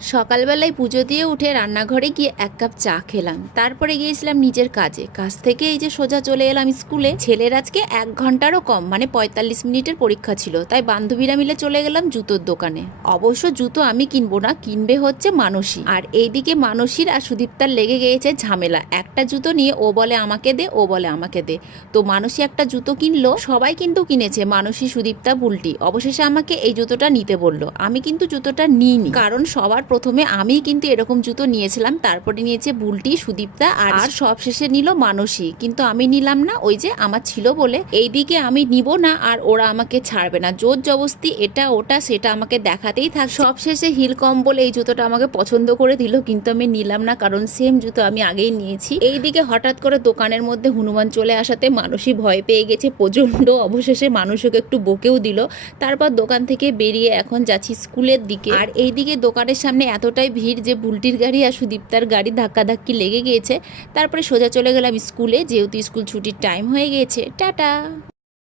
সকালবেলায় পুজো দিয়ে উঠে রান্নাঘরে গিয়ে এক কাপ চা খেলাম, তারপরে গিয়েছিলাম নিজের কাজে। কাজ থেকে এই যে সোজা চলে এলাম স্কুলে। ছেলের আজকে 1 ঘন্টারও কম মানে 45 মিনিটের পরীক্ষা ছিল, তাই বান্ধবীরা মিলে চলে গেলাম জুতোর দোকানে। অবশ্য জুতো আমি কিনবো না, কিনবে হচ্ছে মানসী। আর এইদিকে মানসীর আর সুদীপ্তার লেগে গিয়েছে ঝামেলা। একটা জুতো নিয়ে ও বলে আমাকে দে, ও বলে আমাকে দে। তো মানসী একটা জুতো কিনলো, সবাই কিন্তু কিনেছে, মানসী, সুদীপ্তা, বুলটি। অবশেষে আমাকে এই জুতোটা নিতে বললো। আমি কিন্তু জুতোটা নিইনি, কারণ সবার প্রথমে আমি কিন্তু এরকম জুতো নিয়েছিলাম, তারপরে নিয়েছে বুলটি, সুদীপ্তা, আর সব শেষে নিল মানসী। কিন্তু আমি নিলাম না, ওই যে আমার ছিল বলে। এইদিকে আমি নিব না আর ওরা আমাকে ছাড়বে না, জোর জবস্তি এটা ওটা সেটা আমাকে দেখাতেই থাক। সব শেষে হিল কম বলে এই জুতোটা আমাকে পছন্দ করে দিল, কিন্তু আমি নিলাম না, কারণ সেম জুতো আমি আগেই নিয়েছি। এইদিকে হঠাৎ করে দোকানের মধ্যে হনুমান চলে আসাতে মানসী ভয় পেয়ে গেছে প্রচন্ড। অবশেষে মানুষকে একটু বকেও দিল। তারপর দোকান থেকে বেরিয়ে এখন যাচ্ছি স্কুলের দিকে। আর এইদিকে দোকানের সামনে এতটাই ভিড় যে বুলটির গাড়ি আর সুদীপ্তার গাড়ি ধাক্কাধাক্কি লেগে গিয়েছে। তারপরে সোজা চলে গেলাম স্কুলে, যেহেতু স্কুল ছুটির টাইম হয়ে গিয়েছে। টাটা।